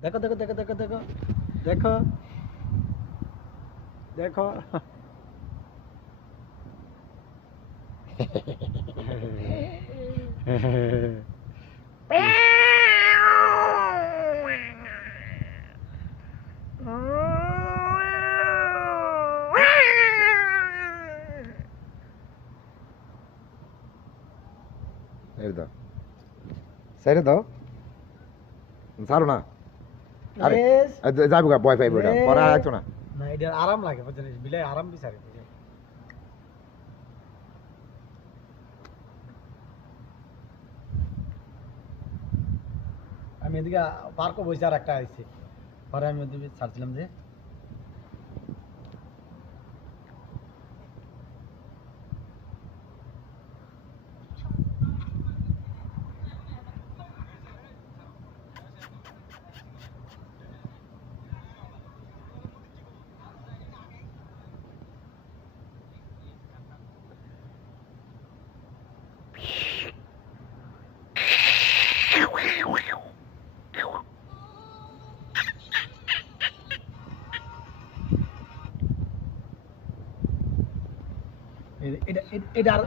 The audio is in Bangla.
দেখো দেখো দেখো দেখো দেখো দেখো দেখো এই দাও সাইরে দাও ছাড়ো না আরে যাবো গা ভয় পাইবো এটা পরে আছো না না এটা আরাম লাগে বুঝছেন বিলাই আরাম বিচারে আমি এদিকে পার্কও বসে আর একটা আইছি পরে আমি ওদিকে ছাড়ছিলাম যে এটা আর